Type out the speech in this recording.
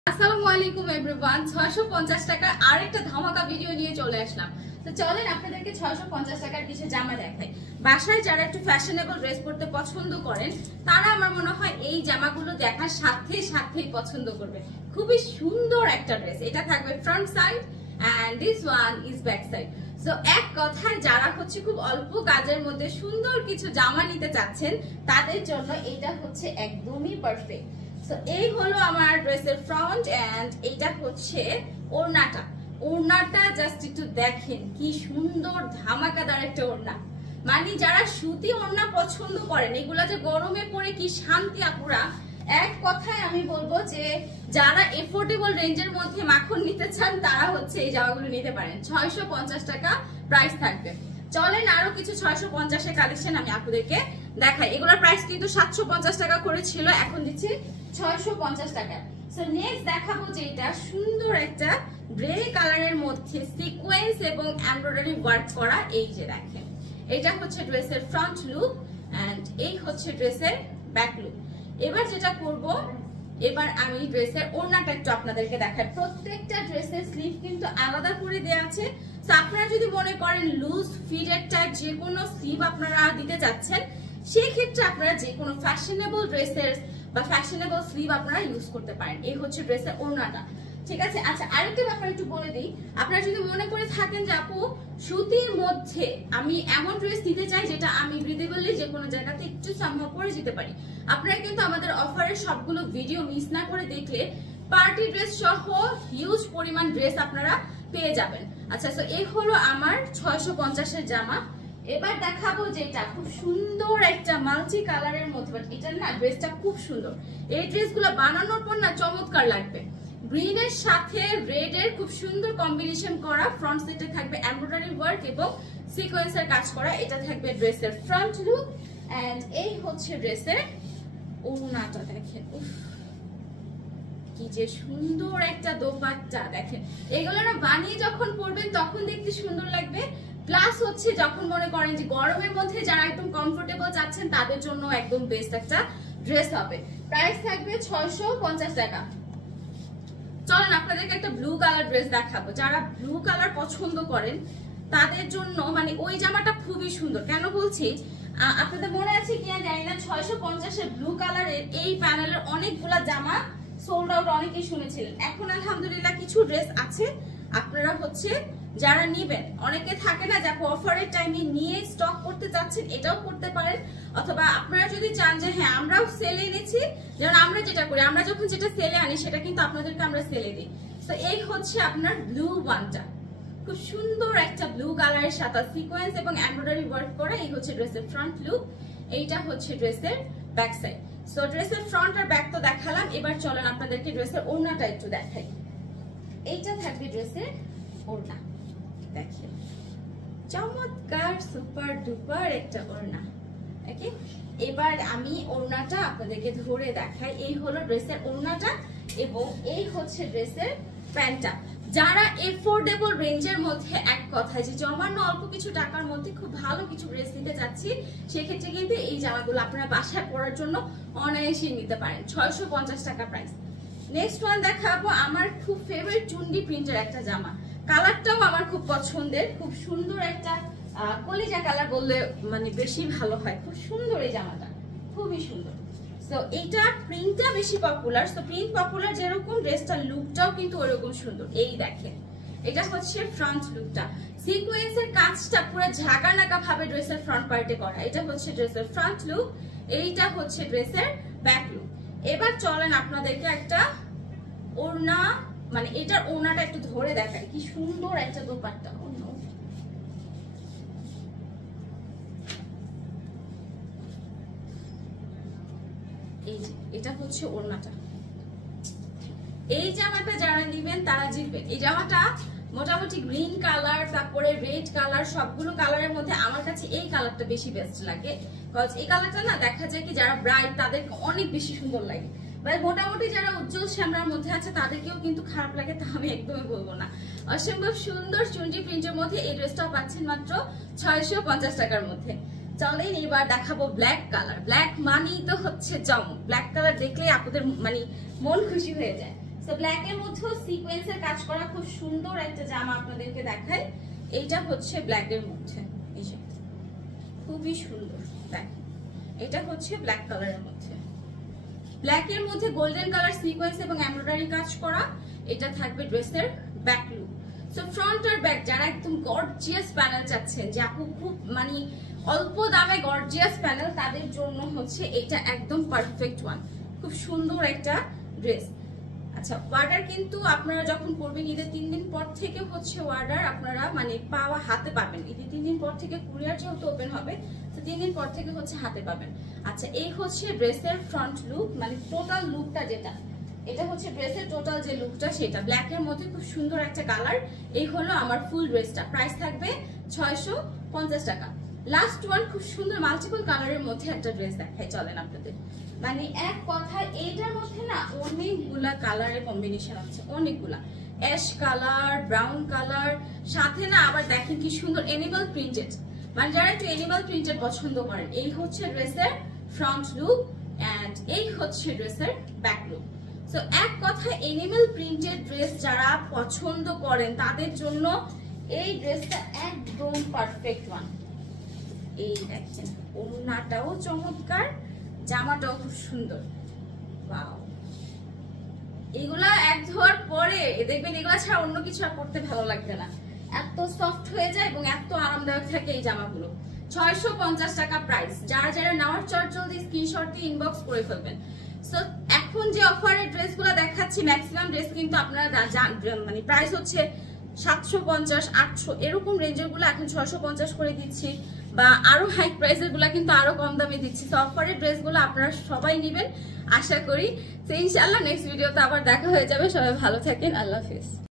আসসালামু আলাইকুম এভরিওয়ান 650 টাকার আরেকটা ধামাকা ভিডিও নিয়ে চলে আসলাম। তো চলেন আপনাদেরকে 650 টাকার কিছু জামা দেখাই। বাসায় যারা একটু ফ্যাশনেবল ড্রেস পরতে পছন্দ করেন তারা আমার মনে হয় এই জামাগুলো দেখার সাথেই পছন্দ করবে। খুবই সুন্দর একটা ড্রেস, এটা থাকবে front side and this one is back side. So এক কথায় যারা হচ্ছে খুব অল্প কাজের মধ্যে সুন্দর কিছু জামা নিতে চাচ্ছেন তাদের জন্য এটা হচ্ছে একদমই পারফেক্ট। সো এই হলো আমার ড্রেসের ফ্রন্ট এন্ড এইটা হচ্ছে ওড়নাটা জাস্ট একটু দেখেন কি সুন্দর ধামাকাদার একটা ওড়না। মানে যারা সুতি ওড়না পছন্দ করেন, এগুলা যে গরমে পরে কি শান্তি আপুরা, এক কথায় আমি বলবো যে যারা এফোর্ডেবল রেঞ্জের মধ্যে মাখন নিতে চান তারা হচ্ছে এই জামাগুলো নিতে পারেন। 650 টাকা প্রাইস থাকবে। চলেন আরো কিছু 650 এর কালেকশন আমি আপনাদেরকে দেখাই। এগুলোর প্রাইস কিন্তু 750 টাকা করে ছিল, এখন দিচ্ছি 650 টাকা। সো নেক্সট দেখাবো যে এটা সুন্দর একটা গ্রে কালারের মধ্যে সিকোয়েন্স এবং এমব্রয়ডারি ওয়ার্ক করা। এই যে দেখেন, এটা হচ্ছে ড্রেসের ফ্রন্ট লুক এন্ড এই হচ্ছে ড্রেসের ব্যাক লুক। এবার যেটা করব, এবার আমি ড্রেসের ওড়নাটা একটু আপনাদেরকে দেখাই। প্রত্যেকটা ড্রেসের স্লিভ কিন্তু আলাদা করে দেওয়া আছে। সো আপনারা যদি মনে করেন লুজ ফিটেড টাইপ যে কোনো স্লিভ আপনারা দিতে যাচ্ছেন, সেই ক্ষেত্রে আপনারা যে কোনো ফ্যাশনেবল ড্রেসের বা ফ্যাশনেবল স্লিভ আপনারা ইউজ করতে পারেন। এই হচ্ছে ড্রেসের ওড়নাটা, ঠিক আছে। আচ্ছা, আরেকটা ব্যাপার একটু বলে দিই, আপনারা যদি মনে করে থাকেন যে আপু সুতির মধ্যে আমি এমন ড্রেস দিতে চাই যেটা আমি ব্রিদেবলি যে কোনো জায়গাতে একটু সম্ভব পরে যেতে পারি, আপনারা কিন্তু আমাদের অফারের সবগুলো ভিডিও মিস না করে দেখলে পার্টি ড্রেস সহ হিউজ পরিমাণ ড্রেস আপনারা পেয়ে যাবেন। আচ্ছা, তো এই হলো আমার 650 এর জামা। এবার দেখাবো যেটা খুব সুন্দর একটা মাল্টি কালারের মধ্যে, বাট এটা না ড্রেসটা খুব সুন্দর। এই ড্রেসগুলো বানানোর পর না চমৎকার লাগবে। গ্রিন এর সাথে রেড এর খুব সুন্দর কম্বিনেশন করা, ফ্রন্ট সাইডে থাকবে এমব্রয়ডারি ওয়ার্ক এবং সিকোয়েন্সের কাজ করা। এটা থাকবে ড্রেসের ফ্রন্ট লুক এন্ড এই হচ্ছে ড্রেসের ওড়নাটা। দেখেন কি যে সুন্দর একটা দোপাট্টা, দেখেন এগুলো না বানিয়ে যখন পরবেন তখন দেখতে সুন্দর লাগবে, প্লাস হচ্ছে যখন মনে করেন যে গরমের মধ্যে যারা একদম কমফোর্টেবল চাচ্ছেন তাদের জন্য একদম বেস্ট একটা ড্রেস হবে। প্রাইস থাকবে 650 টাকা। চলেন আপনাদেরকে একটা ব্লু কালার ড্রেস দেখাবো। যারা ব্লু কালার পছন্দ করেন তাদের জন্য মানে ওই জামাটা খুবই সুন্দর। কেন বলছি, আপনাদের মনে আছে কিনা জানি না, 650 এর ব্লু কালারের এই প্যানেলের অনেকগুলা জামা সোল্ড আউট অনেকেই শুনেছিলেন। এখন আলহামদুলিল্লাহ কিছু ড্রেস আছে, আপনারা হচ্ছে যারা নিবেন, অনেকে থাকে না যে অফারের টাইমে নিয়ে স্টক করতে চাচ্ছেন, এটাও করতে পারেন। অথবা আপনারা যদি চান যে হ্যাঁ আমরাও সেলে এনেছি, যেমন আমরা যেটা করি, আমরা যখন যেটা সেলে আনি সেটা কিন্তু আপনাদেরকে আমরা সেলে দিই। তো এই হচ্ছে আপনার ব্লু ওয়ানটা, খুব সুন্দর একটা ব্লু কালারের সাথে সিকোয়েন্স এবং এমব্রয়ডারি ওয়ার্ক করা। এই হচ্ছে ড্রেসের ফ্রন্ট লুক, এইটা হচ্ছে ড্রেসের ব্যাক সাইড। সো ড্রেসের ফ্রন্ট আর ব্যাক তো দেখালাম, এবার চলেন আপনাদেরকে ড্রেসের ওড়নাটা একটু দেখাই। এইটা থাকবে ড্রেসের ওড়না, দেখেন চমৎকার সুপার ডুপার একটা ওড়না। ওকে, এবার আমি ওড়নাটা আপনাদেরকে ধরে দেখাই। এই হলো ড্রেসের ওড়নাটা এবং এই হচ্ছে ড্রেসের প্যান্টটা। যারা এফোর্ডেবল রেঞ্জের মধ্যে, এক কথায় যে জমানো অল্প কিছু টাকার মধ্যে খুব ভালো কিছু ড্রেস নিতে চাচ্ছি, সেক্ষেত্রে কিন্তু এই জামাগুলো আপনারা বাসায় পরার জন্য অনায়াসে নিতে পারেন। 650 টাকা প্রাইস। নেক্সট ওয়ান দেখাবো আমার খুব ফেভারিট চুন্ডি প্রিন্টের একটা জামা। কালারটাও আমার খুব পছন্দের, খুব সুন্দর একটা কলিজা কালার বললে মানে বেশি ভালো হয়। খুব সুন্দর এই জামাটা, খুবই সুন্দর। সো এইটা প্রিন্টটা বেশি পপুলার, সো প্রিন্ট পপুলার যেরকম ড্রেসটার লুকটাও কিন্তু ওরকম সুন্দর। এই দেখেন, এটা হচ্ছে ফ্রন্ট লুকটা, সিকোয়েন্সের কাজটা পুরো ঝাঁকানাকা ভাবে ড্রেসের ফ্রন্ট পার্টে করা। এটা হচ্ছে ড্রেসের ফ্রন্ট লুক, এইটা হচ্ছে ড্রেসের ব্যাক লুক। এবার চলেন আপনাদেরকে একটা ওড়না, মানে এটার ওড়নাটা একটু ধরে দেখাই, কি সুন্দর একটা দোপাট্টা। এই যে এটা হচ্ছে ওড়নাটা। এই জামাটা যারা নিবেন তারা জিতবেন। এই জামাটা মোটামুটি গ্রিন কালার, তারপরে রেড কালার, সবগুলো কালারের মধ্যে আমার কাছে এই কালারটা বেশি বেস্ট লাগে। কজ এই কালারটা না দেখা যায় কি যারা ব্রাইট তাদেরকে অনেক বেশি সুন্দর লাগে, মোটামুটি যারা উজ্জ্বল শ্যামরার মধ্যে আছে তাদেরকেও কিন্তু খারাপ লাগে, তা আমি একদমই বলবো না। অসম্ভব সুন্দর চুন্ডি প্রিন্টের মধ্যে এই ড্রেসটাও পাচ্ছেন মাত্র 650 টাকার মধ্যে। চলেন এবার দেখাবো ব্ল্যাক কালার। ব্ল্যাক মানেই তো হচ্ছে জম, ব্ল্যাক কালার দেখলে আপনাদের মানে মন খুশি হয়ে যায়। সো ব্ল্যাক এর মধ্যেও সিকোয়েন্সের কাজ করা খুব সুন্দর একটা জামা আপনাদেরকে দেখাই। এইটা হচ্ছে ব্ল্যাক এর মধ্যে, এই যে খুবই সুন্দর দেখেন, এটা হচ্ছে ব্ল্যাক কালারের মধ্যে, ব্ল্যাক এর মধ্যে গোল্ডেন কালার সিকোয়েন্স এবং এমব্রয়ডারি কাজ করা। এটা থাকবে ড্রেসের ব্যাক লুক। সো ফ্রন্ট আর ব্যাক যারা একদম গর্জিয়াস প্যানেল চাচ্ছেন, যে আপু খুব মানে অল্প দামে গর্জিয়াস প্যানেল, তাদের জন্য হচ্ছে এটা একদম পারফেক্ট ওয়ান। খুব সুন্দর একটা ড্রেস। আচ্ছা, অর্ডার কিন্তু আপনারা যখন করবেন ঈদের 3 দিন পর থেকে হচ্ছে অর্ডার আপনারা মানে পাওয়া হাতে পাবেন। ঈদের 3 দিন পর থেকে কুরিয়ার যেহেতু ওপেন হবে, তো 3 দিন পর থেকে হচ্ছে হাতে পাবেন। আচ্ছা, এই হচ্ছে ড্রেসের ফ্রন্ট লুক, মানে টোটাল লুকটা যেটা, এটা হচ্ছে ড্রেসের টোটাল যে লুকটা সেটা। ব্ল্যাক এর মধ্যে খুব সুন্দর একটা কালার। এই হলো আমার ফুল ড্রেসটা, প্রাইস থাকবে 650 টাকা। লাস্ট ওয়ান খুব সুন্দর মাল্টিপল কালারের মধ্যে একটা ড্রেস দেখাই, চলেন আপনাদের। মানে এক কথায় এইটার মধ্যে না অনেকগুলা কালারের কম্বিনেশন আছে, অনেকগুলা। অ্যাশ কালার, ব্রাউন কালার, সাথে না আবার দেখেন কি সুন্দর এনিমাল প্রিন্টেড, মানে যারা একটু এনিমাল প্রিন্টেড পছন্দ করেন। এই হচ্ছে ড্রেসের ফ্রন্ট লুক এন্ড এই হচ্ছে ড্রেসের ব্যাক লুক। সো এক কথায় এনিমাল প্রিন্টেড ড্রেস যারা পছন্দ করেন তাদের জন্য এই ড্রেসটা একদম পারফেক্ট ওয়ান। এই দেখেন ওড়নাটাও চমৎকার, জামাটাও খুব সুন্দর। ওয়াও, এগুলা এক ধোয়ার পরে দেখবেন এগুলা ছাড়া অন্য কিছু আর পরতে ভালো লাগবে না, এত সফট হয়ে যায় এবং এত আরামদায়ক থাকে এই জামাগুলো। 650 টাকা প্রাইস। যারা যারা নেওয়ার জলদি স্ক্রিনশট দিয়ে ইনবক্স করে ফেলবেন। সো এখন যে অফারের ড্রেসগুলো দেখাচ্ছি ম্যাক্সিমাম ড্রেস কিন্তু আপনারা মানে প্রাইস হচ্ছে 750, 800 এরকম রেঞ্জের গুলো এখন 650 করে দিচ্ছি, বা আরো হাই প্রাইসের গুলা কিন্তু আরো কম দামে দিচ্ছি। তো অফারের ড্রেসগুলো আপনারা সবাই নেবেন আশা করি। তো ইনশাআল্লাহ নেক্সট ভিডিওতে আবার দেখা হয়ে যাবে। সবাই ভালো থাকেন, আল্লাহ হাফেজ।